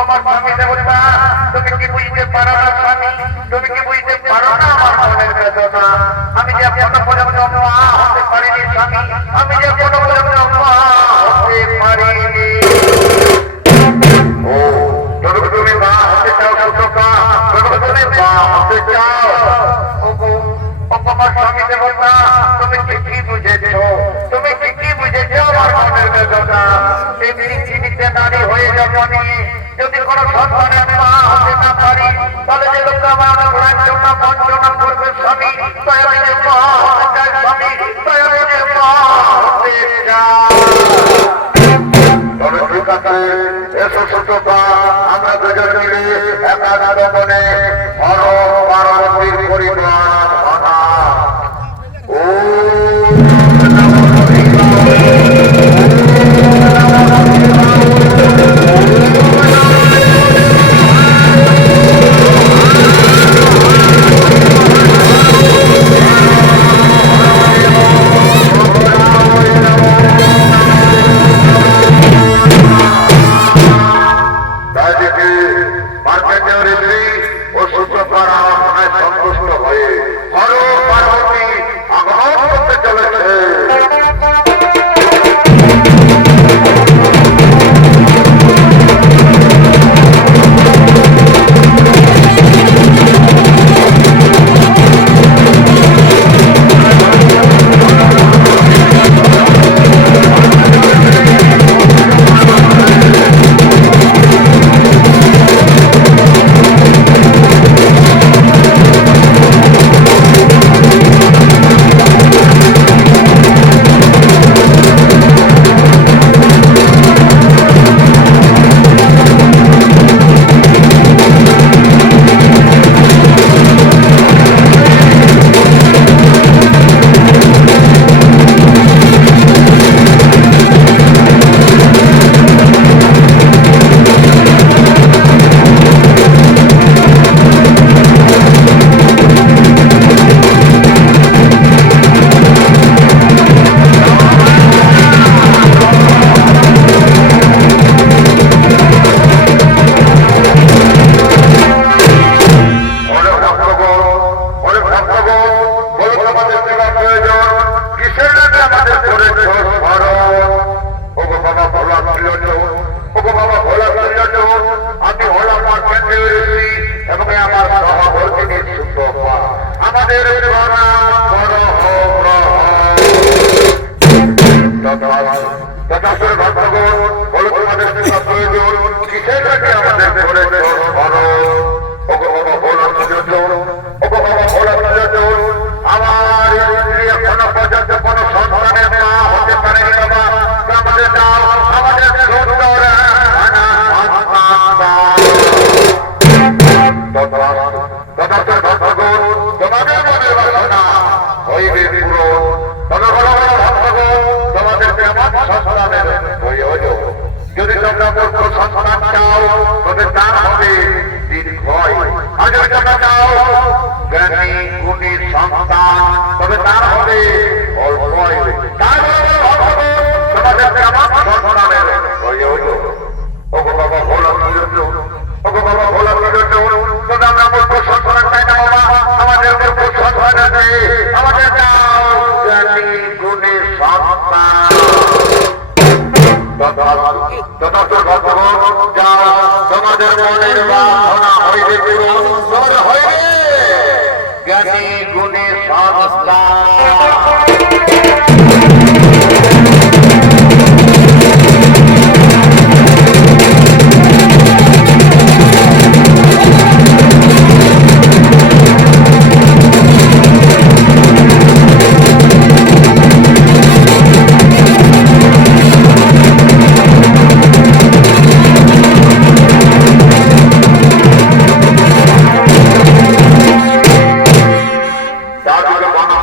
আমার স্বামী দেবতা, তুমি কি বুঝতে পারো না স্বামী? তুমি কি বুঝতে পারো না আমার মনের বেদনা? আমি যে কোনো পর্যন্ত মা হতে পারিনি স্বামী, আমি যে কোনো পর্যন্ত মা হতে পারিনি। ও তুমি মা হতে চাও সুতপা, তুমি মা হতে চাও। আমার স্বামী দেবতা, তুমি কি বুঝেছো? তুমি কি বুঝেছো আমার মনের বেদনা? এই পৃথিবীতে নারী হয়ে যখনই যদি কোনো সন্তানের মা হতে না পারি, তাহলে যে লোক আমার রাজ্যটা বঞ্চনা করবে স্বামী, তাই আমি যে মা হতে চাই স্বামী, তাই আমি যে মা হতে চাই। তবে ঠিক আছে, এসো সুতপা, আমরা দুজন মিলে একান্ত মনে হর পার্বতীর পরিবার ভাঙা। ও সন্তুষ্ট হয়ে হর পার্বতী আগমন করতে চলেছে। যদি তোমরা পুত্র সন্তান চাও তবে তার হবে দীর্ঘয়, আর যদি তোমরা চাও জ্ঞানী গুণী সন্তান তবে তার হবে অল্পয়। তোমাদেরকে আমার সন্তানের হয়ে হইল। ওগো বাবা ভোলা নিরঞ্জন, ওগো বাবা ভোলা নিরঞ্জন, তোমরা আমরা পুত্র সন্তান চাই না বাবা, আমাদের পুত্র সন্তান আছে, আমাদের চাও জ্ঞানী গুণী সন্তান। তোমাদের মনের বাসনা হইবে পূরণ হইবে জ্ঞানী গুণী সন্তান।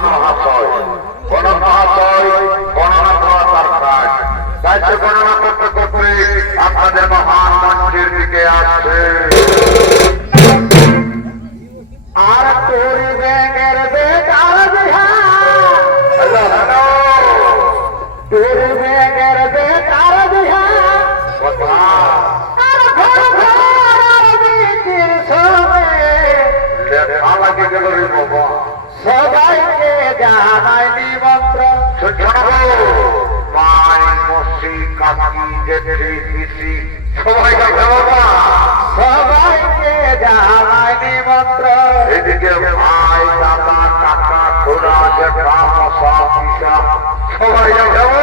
মহাশয় জানাই নিমন্ত্রণ মাই মসি কাকি জেঠি পিসি সবাই বাবা সবাইকে জানাই নিমন্ত্রণ এদিকে ভাই দাদা কাকা খোড়া জেঠা মশা পিসা সবাই যাবো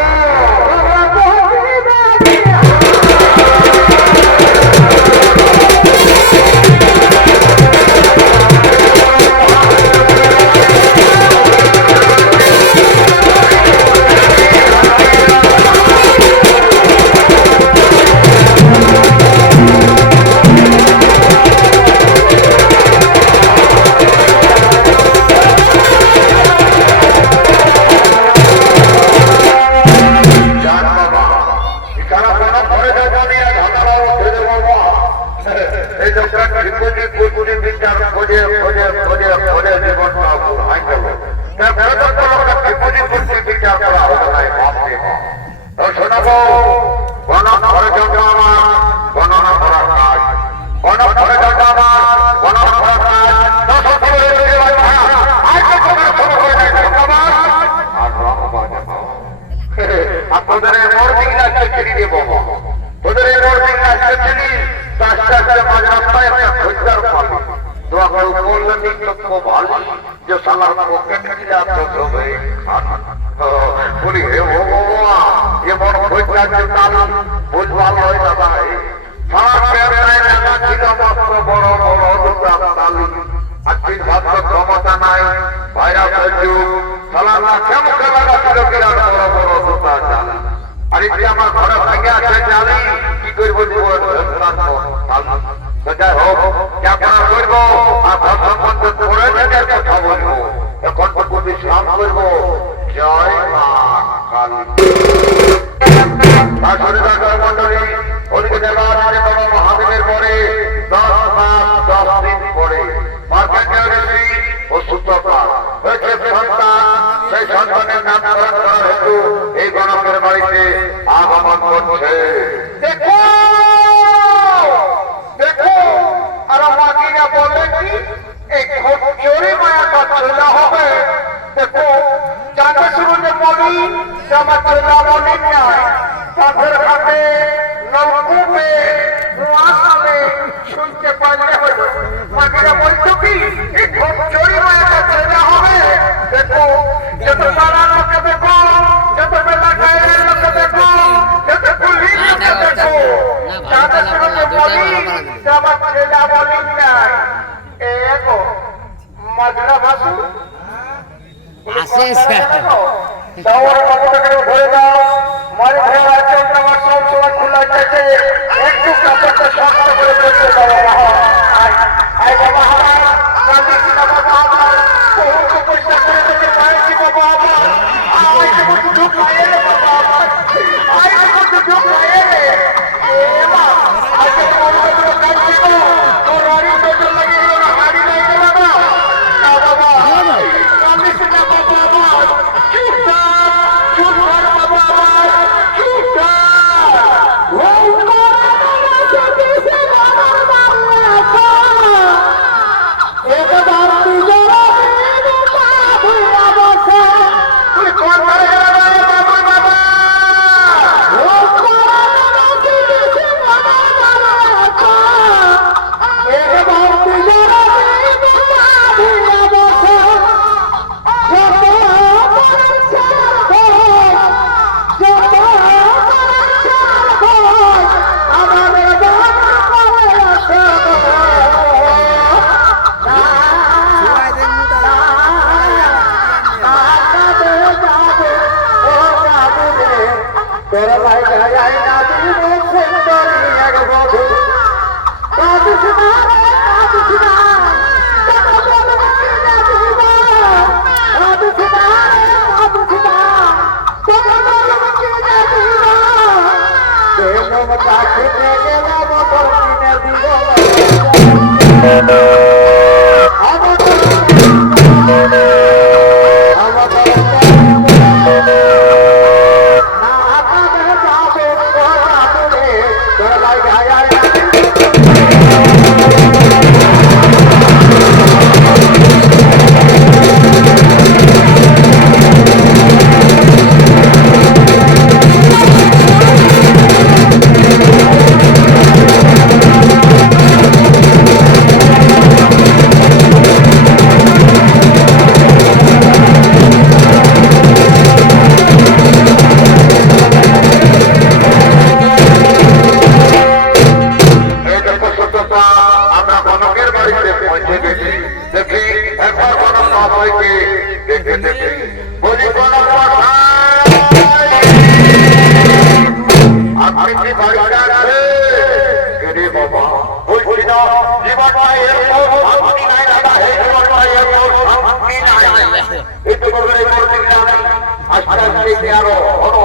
দেখে আরো হলো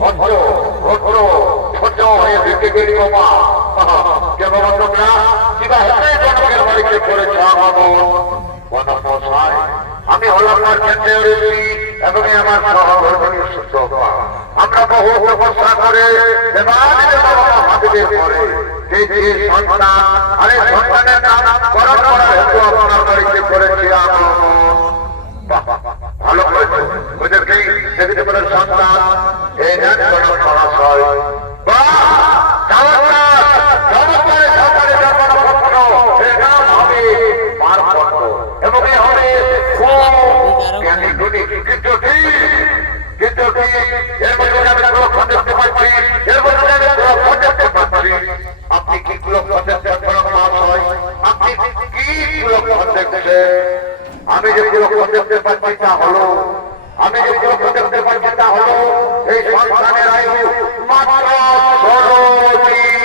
ভদ্র ভদ্র ছোট হয়ে দেখে গেলি বাবা কে বাবা তোমরা কিবা হেঁটে জনকের বাড়িতে করেছ আমি হলাম এবং আমার সহকর্মী সুস্থপা আমরা বহু তপস্যা করে হাতিদের পরে যে সন্তান আরে সন্তানের নাম গরম করার হেতু আপনার বাড়িতে করেছি ভালো করেছে ওদেরকেই দেখতে পারে সন্তান এই নেন গরম মহাশয় এবং হবে কিন্তু এর মধ্যে আমি লক্ষ্য দেখতে পাচ্ছি এর মধ্যে আমি লক্ষ্য দেখতে পাচ্ছি আপনি কি লক্ষ্য দেখছেন আপনি কি লক্ষ্য দেখছেন আমি যে লক্ষ্য দেখতে পাচ্ছি তা হলো আমি যে লক্ষ্য দেখতে পাচ্ছি তা হলো এই সন্তানের আয়ু মাত্র 16 দিন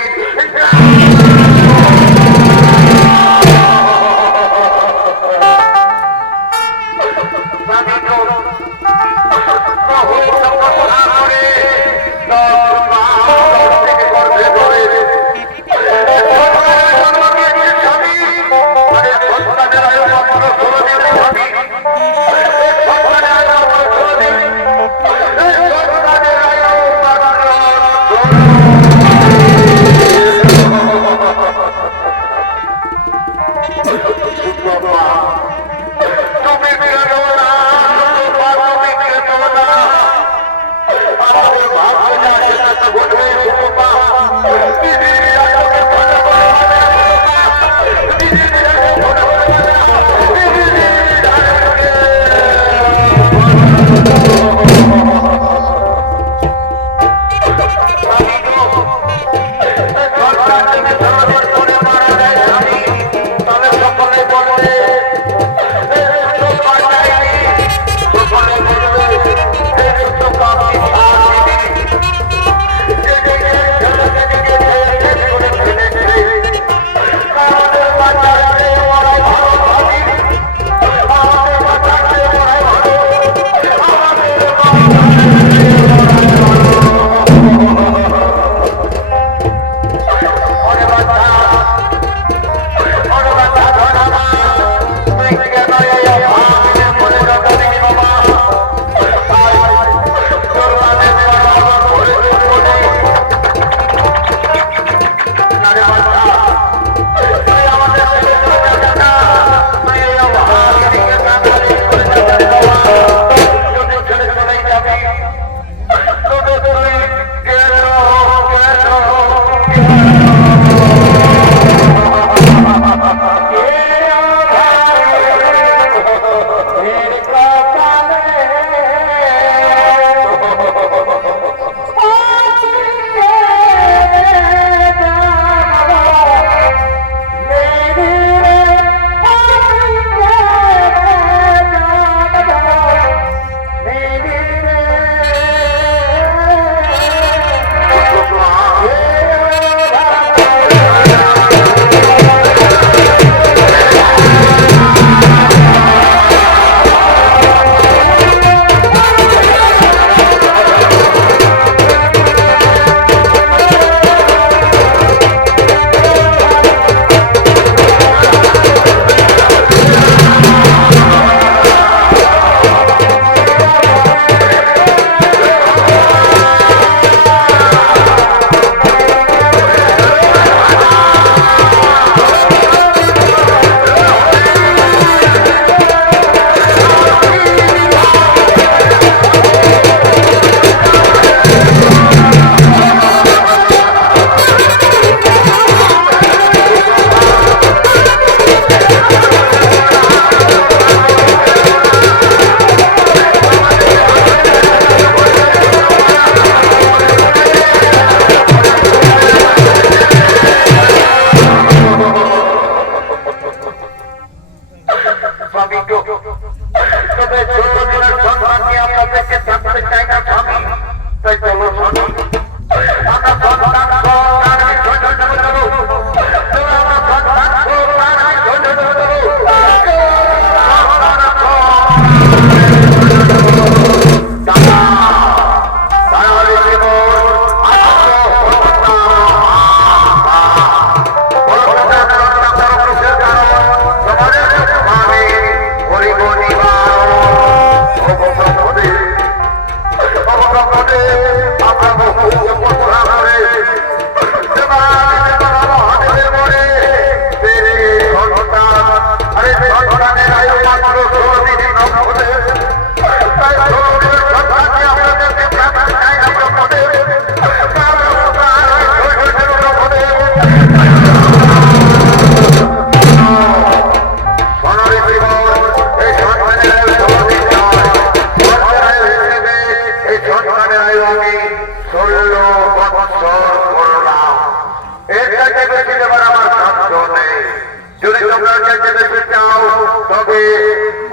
কাছে যেতে চাও তবে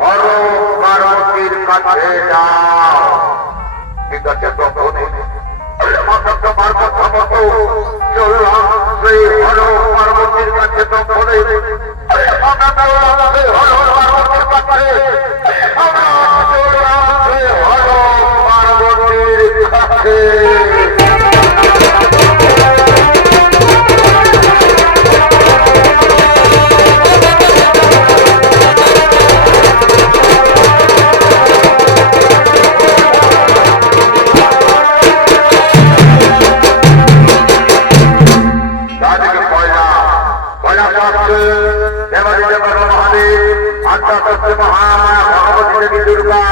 হর পার্বতীর কাছে যাও। ঠিক আছে, তখনই তোমার কথা মতো চললাম সেই হর পার্বতীর কাছে। তখনই আমরা চললাম সেই হর পার্বতীর কাছে। আমরা চললাম সেই হর পার্বতীর কাছে। দুর্গা